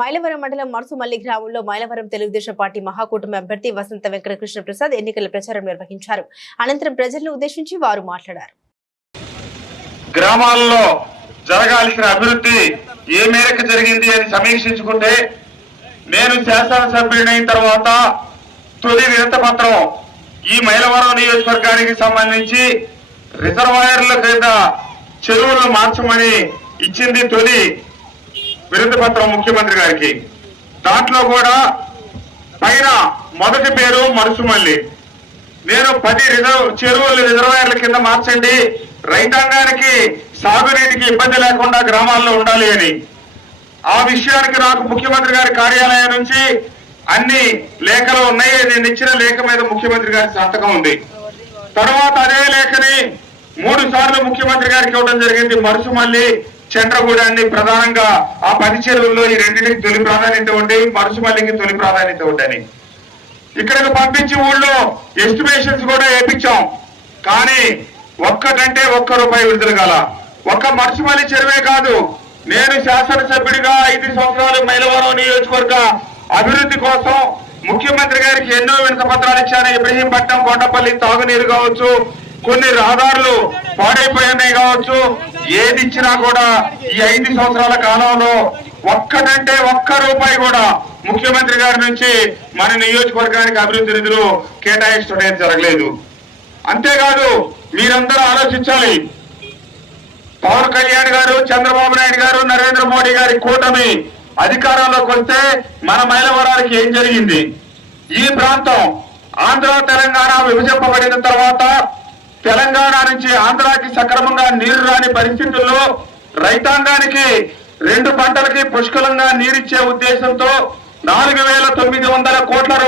మైలవరం మండలం మర్సుమల్లి గ్రామంలో మైలవరం తెలుగుదేశం పార్టీ మహాకూటమి అభ్యర్థి వసంత వెంకట కృష్ణ ప్రసాద్ ఎన్నికల ప్రచారం నిర్వహించారు. అనంతరం ప్రజలను ఉద్దేశించి వారు మాట్లాడారు. గ్రామాల్లో జరగాల్సిన అభివృద్ధి ఏ మేరకు జరిగింది అని సమీక్షించుకుంటే నేను శాసనసభ్యుడైన తర్వాత తొలి వినతి పత్రం ఈ మైలవరం నియోజకవర్గానికి సంబంధించి రిజర్వాయర్ల కింద చెరువులు మార్చమని ఇచ్చింది తొలి వినతి పత్రం ముఖ్యమంత్రి గారికి. దాంట్లో కూడా పైన మొదటి పేరు మరుసుమల్లి. నేను 10 చెరువులు రిజర్వాయర్ల కింద మార్చండి, రైతాంగానికి సాగునీటికి ఇబ్బంది లేకుండా గ్రామాల్లో ఉండాలి అని. ఆ విషయానికి నాకు ముఖ్యమంత్రి గారి కార్యాలయం నుంచి అన్ని లేఖలు ఉన్నాయి. నేను ఇచ్చిన లేఖ మీద ముఖ్యమంత్రి గారి సంతకం ఉంది. తర్వాత అదే లేఖని 3 సార్లు ముఖ్యమంత్రి గారికి ఇవ్వడం జరిగింది. మరుసుమల్లి, చంద్రగూడాన్ని ప్రధానంగా ఆ 10 చెరువుల్లో ఈ రెండింటికి తొలి ప్రాధాన్యత ఉండి, మరుసుమల్లికి తొలి ప్రాధాన్యత ఉండని ఇక్కడికి పంపించి ఊళ్ళో ఎస్టిమేషన్స్ కూడా వేయించాం. కానీ ఒక్కటంటే ₹1 విడుదల కాల. ఒక్క మరుసుమల్లి చెరువే కాదు, నేను శాసనసభ్యుడిగా 5 సంవత్సరాలు మైలవరం నియోజకవర్గ అభివృద్ధి కోసం ముఖ్యమంత్రి గారికి ఎన్నో వినతి పత్రాలు ఇచ్చాను. ఇబ్రహీంపట్నం, కొండపల్లి తాగునీరు కావచ్చు, కొన్ని రహదారులు పాడైపోయినాయి కావచ్చు, ఏది ఇచ్చినా కూడా ఈ 5 సంవత్సరాల కాలంలో ఒక్కటంటే ₹1 కూడా ముఖ్యమంత్రి గారి నుంచి మన నియోజకవర్గానికి అభివృద్ధి నిధులు కేటాయించడం జరగలేదు. అంతేకాదు, మీరందరూ ఆలోచించాలి. పవన్ కళ్యాణ్ గారు, చంద్రబాబు నాయుడు గారు, నరేంద్ర మోడీ గారి కూటమి అధికారంలోకి వస్తే మన మైలవరానికి ఏం జరిగింది? ఈ ప్రాంతం ఆంధ్ర తెలంగాణ విభజింపబడిన తర్వాత తెలంగాణ నుంచి ఆంధ్రాకి సక్రమంగా నీరు రాని పరిస్థితుల్లో రైతాంగానికి 2 పంటలకి పుష్కలంగా నీరిచ్చే ఉద్దేశంతో 4,900 కోట్ల